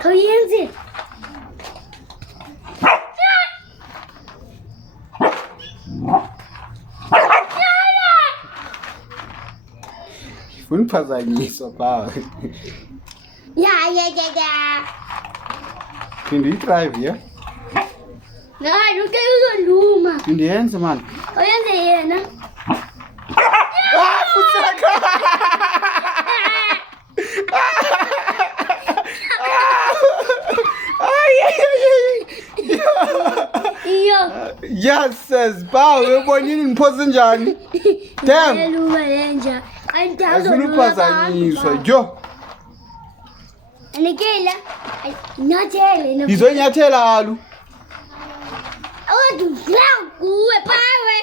เขาเย็นสิUniphazanyiswa paa. Ya. Phinde uyitrive ya. Hayi uke uzoluma. Phinde yenze mani. Oyenze yena. Futheka. Iyo. Yes says ba uyibonile ngiphosa njani? Damn. Eluma lenja. Uniphazanyiswa jo. Anikela. Nyathele no. Ngizonyathela alu. Awudu kuwe pawe.